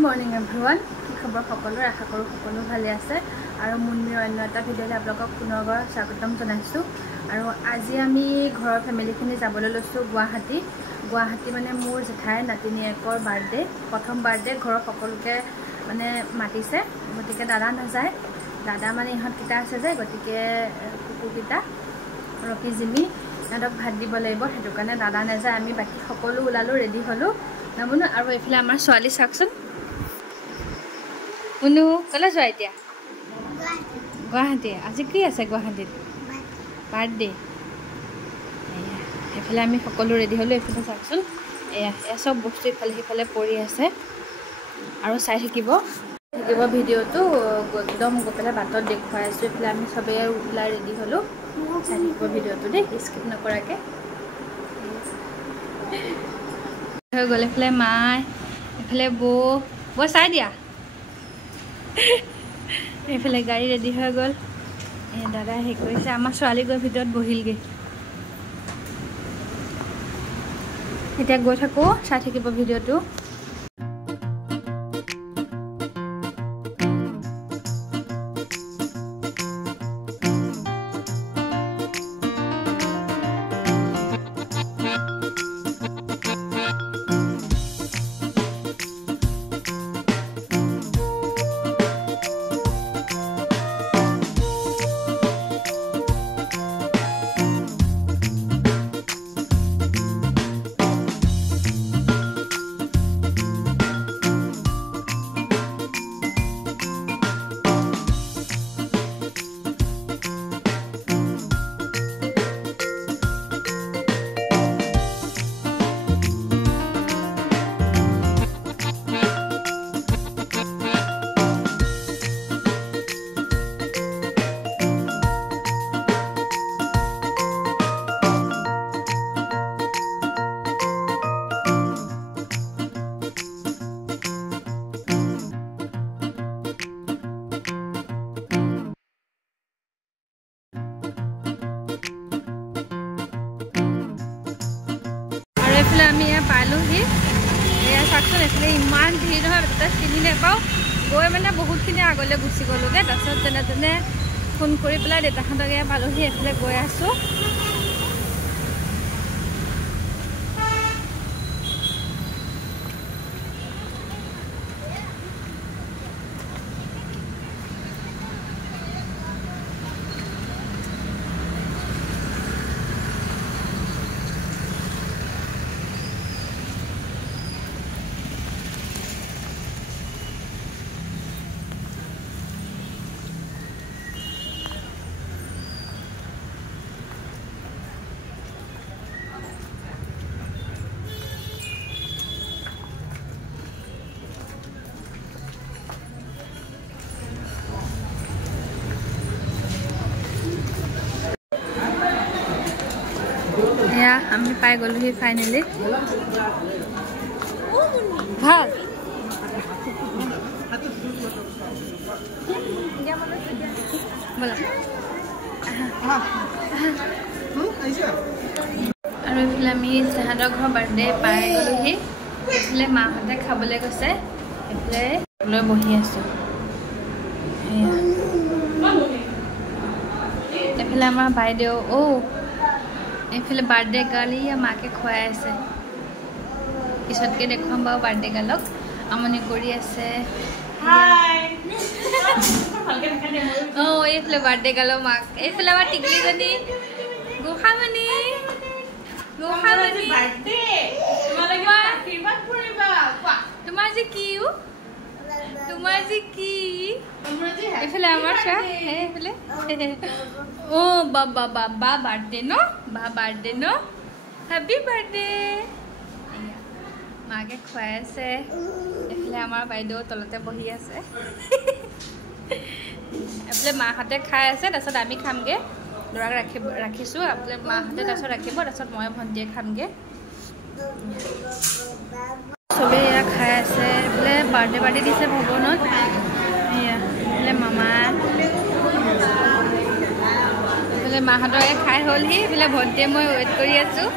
Morning everyone কি খবৰ সকলোৰে আশা কৰোঁ সকলো ভালে আছে আৰু মুন্মিৰ অন্য এটা ভিডিঅ'লৈ আপোনালোকক পুনৰবাৰ স্বাগতম জনাইছোঁ আৰু আজি আমি ঘৰৰ ফেমিলিখিনি যাবলৈ লৈছোঁ গুৱাহাটী মানে মোৰ জেঠাই নাতিনীয়েকৰ বাৰ্থডে প্ৰথম বাৰ্থডে ঘৰৰ সকলোকে মানে মাতিছে গতিকে দাদা নাযায় দাদা মানে ইহঁতকেইটা আছে যে গতিকে কুকুৰকেইটা ৰকি জিমি ইহঁতক ভাত দিব লাগিব সেইটো কাৰণে দাদা নাযায় আমি বাকী সকলো ওলালোঁ ৰেডি হ'লোঁ নামনো আৰু এইফালে আমাৰ ছোৱালী চাওকচোন উনু কলে যোৱা এতিয়া গুৱাহাটী আজি কি আছে গুৱাহাটীত বাৰ্থডে এইফালে আমি সকলো ৰেডি হ'লোঁ এইফালে চাওকচোন এয়া চব বস্তু ইফালে সিফালে পৰি আছে আৰু চাই থাকিব ভিডিঅ'টো একদম গৈ পেলাই বাটত দেখুৱাই আছোঁ এইফালে আমি চবেই ওলাই ৰেডি হ'লোঁ চাই থাকিব ভিডিঅ'টো দেই স্কিপ নকৰাকৈ হৈ গ'ল এইফালে মাই এইফালে বৌ চাই দিয়া এইফালে গাড়ী ৰেডি হৈ গ'ল দাদা হেৰি কৰিছে আমাৰ ছোৱালী গৈ ভিতৰত বহিলগৈ এতিয়া গৈ থাকোঁ চাই থাকিব ভিডিঅ'টো এইফালে আমি এয়া পালোহি এয়া চাওকচোন এইফালে ইমান ভিৰ নহয় তাতে চিনি নাপাওঁ গৈ মানে বহুতখিনি আগলৈ গুচি গ'লোগৈ তাৰপিছত যেনে তেনে ফোন কৰি পেলাই দেউতাহঁতক এয়া পালোহি এইফালে গৈ আছোঁ এয়া আমি পাই গ'লোহি ফাইনেলি ভাল ব'লা আৰু এইফালে আমি সিহঁতৰ ঘৰ বাৰ্থডে পাই গ'লোহি এইফালে মাহঁতে খাবলৈ গৈছে এইফালে লৈ বহি আছোঁ এইফালে আমাৰ বাইদেউ এইফালে বাৰ্থডে গাৰ্ল মাকে খুৱাই আছে পিছতকৈ দেখুৱাম বাৰু বাৰ্থডে গাৰ্লক আমনি কৰি আছে এইফালে বাৰ্থডে গাৰ্লৰ মাক এইফালে আমাৰ টিকলিজনী গোসাঁমণি তোমাৰ যে কি এইফালে আমাৰ চোৱা এইফালে বা বাৰ্থডে ন হেপী বাৰ্থডে মাকে খুৱাই আছে এইফালে আমাৰ বাইদেউ তলতে বহি আছে এইফালে মাহঁতে খাই আছে তাৰপিছত আমি খামগৈ ল'ৰাক ৰাখিছোঁ এইফালে মাহঁতে তাৰপিছত ৰাখিব তাৰপিছত মই ভণ্টিয়ে খামগৈ চবেই এয়া খাই আছে এইফালে বাৰ্থডে পাৰ্টি দিছে ভৱনত এয়া এইফালে মামা এইফালে মাহঁতৰ খাই হ'লহি এইফালে ভণ্টিয়ে মই ৱেইট কৰি আছোঁ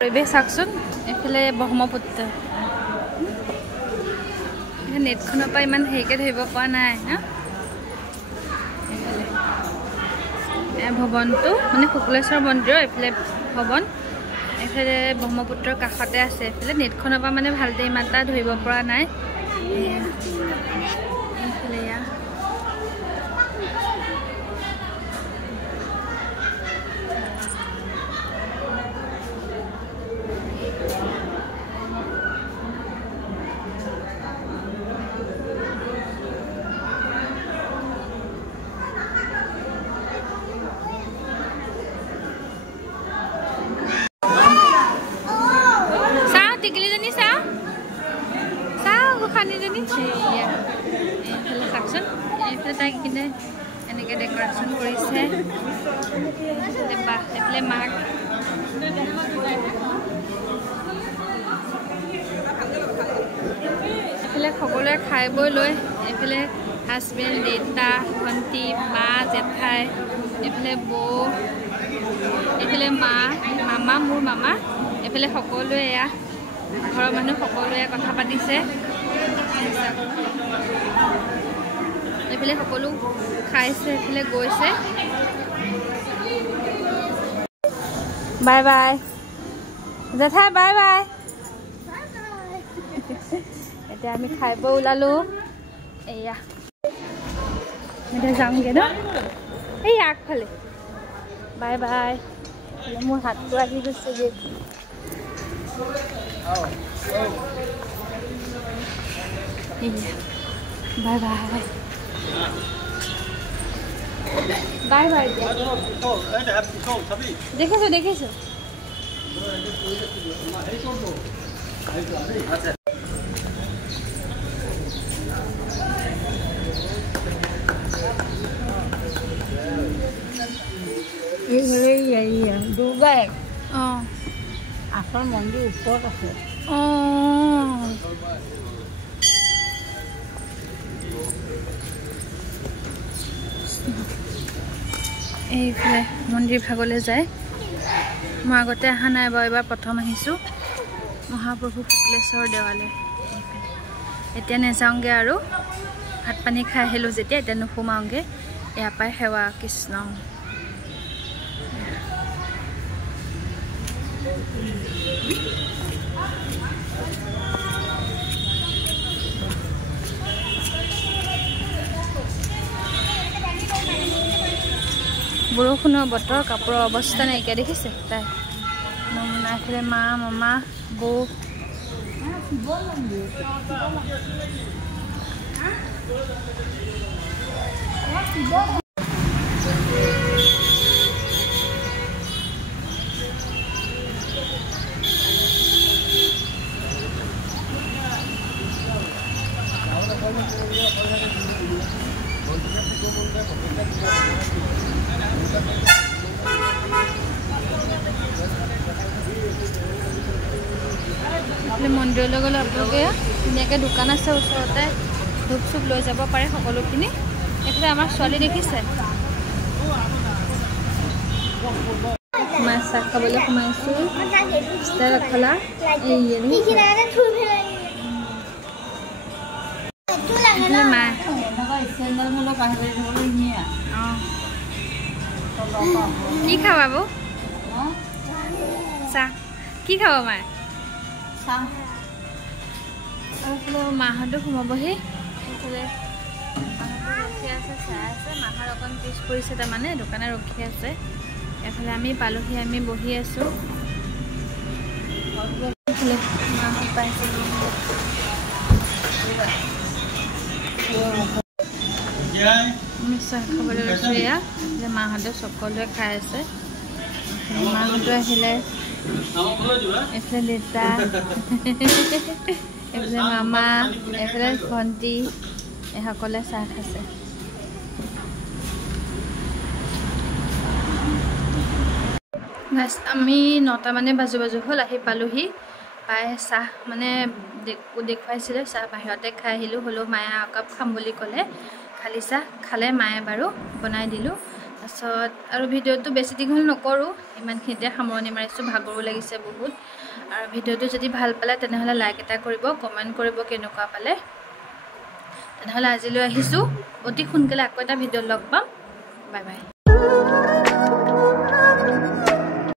পৰিৱেশ চাওকচোন এইফালে ব্ৰহ্মপুত্ৰ নেটখনৰ পৰা ইমান হেৰিকে ধৰিব পৰা নাই ন ভৱনটো মানে শুক্লেশ্বৰ মন্দিৰৰ এইফালে ভৱন এইফালে ব্ৰহ্মপুত্ৰৰ কাষতে আছে এইফালে নেটখনৰ পৰা মানে ভালতে ইমান এটা ধৰিব পৰা নাই এইফালে তাই কিনে এনেকৈ ডেকৰেশ্যন কৰিছে এইফালে মাক এইফালে সকলোৱে খাই বৈ লৈ এইফালে হাজবেণ্ড দেউতা ভণ্টি মা জেঠাই এইফালে বৌ এইফালে মামা মোৰ মামা এইফালে সকলোৱে এয়া ঘৰৰ মানুহ সকলোৱে কথা পাতিছে এইফালে সকলো খাইছে এইফালে গৈছে বাই বাই জেঠাই বাই বাই এতিয়া আমি খাই বৈ ওলালো এয়া এতিয়া যামগৈ ন এই আগফালে বাই বাই মোৰ হাতটো আহি গৈছে বাই বাই বাই বাই দেখিছো দেখিছো দুৰ্গা আচল মন্দিৰ ওপৰত আছে এইফালে মন্দিৰ ভাগলৈ যায় মই আগতে অহা নাই বাৰু এবাৰ প্ৰথম আহিছোঁ মহাপ্ৰভু শুক্লেশ্বৰ দেৱালয় এতিয়া নাযাওঁগৈ আৰু ভাত পানী খাই আহিলোঁ যেতিয়া এতিয়া নোসোমাওঁগৈ ইয়াৰ পৰাই সেৱা কৃষ্ণ বৰষুণৰ বতৰ কাপোৰৰ অৱস্থা নাইকিয়া দেখিছে তাই এইফালে মা মামা বৌ মন্দিৰলৈ গ'লে আপোনালোকে ধুনীয়াকৈ দোকান আছে ওচৰতে ধূপ চুপ লৈ যাব পাৰে সকলোখিনি এইফালে আমাৰ ছোৱালী দেখিছে মাছ চাহ খাবলৈ সোমাইছোঁ খোলা কি খাবা বৌ চাহ কি খাব মায়ে মাহঁতো সোমাবহি এইফালে মাহঁতো ৰখি আছে চাই আছে মাহৰ অকণ পিছ পৰিছে তাৰমানে দোকানে ৰখি আছে এফালে আমি পালোহি আমি বহি আছোঁ মাহঁত পাইছে আমি চাহ খাবলৈ লৈছোঁ এয়া যে মাহঁতে সকলোৱে খাই আছে মাহঁতো আহিলে এইফালে দেউতা এইফালে মামা এইফালে ভণ্টি এইসকলে চাহ খাইছে আমি 9টা মানে বাজু হ'ল আহি পালোহি পাই চাহ মানে দেখুৱাইছিলে চাহ বাহিৰতে খাই আহিলোঁ হ'লেও মায়ে একাপ খাম বুলি ক'লে খালি চাহ খালে মায়ে বাৰু বনাই দিলোঁ তাৰপিছত আৰু ভিডিঅ'টো বেছি দীঘল নকৰোঁ, ইমানখিনিতে সামৰণি মাৰিছোঁ, ভাগৰো লাগিছে বহুত। আৰু ভিডিঅ'টো যদি ভাল পালে তেনেহ'লে লাইক এটা কৰিব, কমেণ্ট কৰিব কেনেকুৱা পালে। তেনেহ'লে আজিলৈ আহিছোঁ, অতি সোনকালে আকৌ এটা ভিডিঅ'ত লগ পাম। Bye bye.